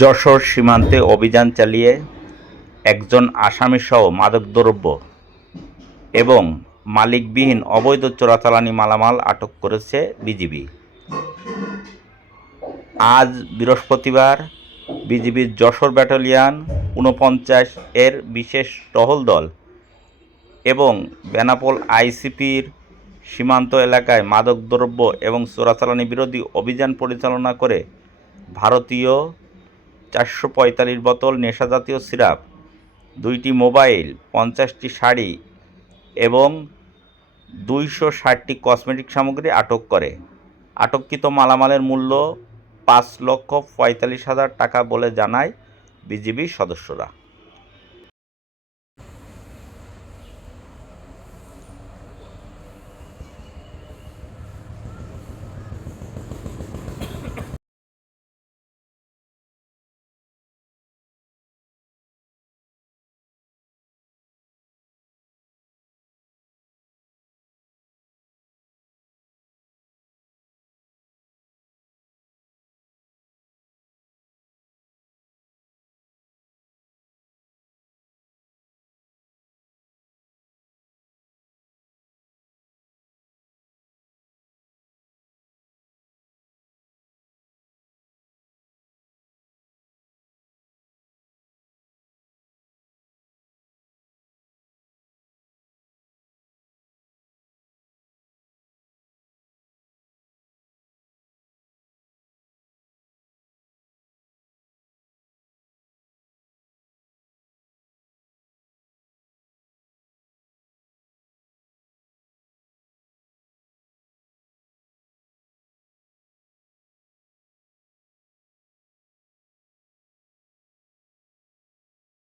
যশোর সীমান্তে অভিযান চালিয়ে একজন আসামিসহ মাদকদ্রব্য এবং মালিকবিহীন অবৈধ চোরাচালানি মালামাল আটক করেছে বিজিবি। আজ বৃহস্পতিবার বিজিবির যশোর ব্যাটালিয়ন ৪৯-এর বিশেষ টহল দল এবং বেনাপোল আইসিপির সীমান্ত এলাকায় মাদকদ্রব্য এবং চোরাচালানি বিরোধী অভিযান পরিচালনা করে ভারতীয় ৪৪৫ বোতল নেশাজাতীয় সিরাপ, ২টি মোবাইল, ৫০টি শাড়ি এবং ২৬০টি কসমেটিক সামগ্রী আটক করে। আটককৃত মালামালের মূল্য ৫,৪৫,০০০ টাকা বলে জানায় বিজিবি সদস্যরা।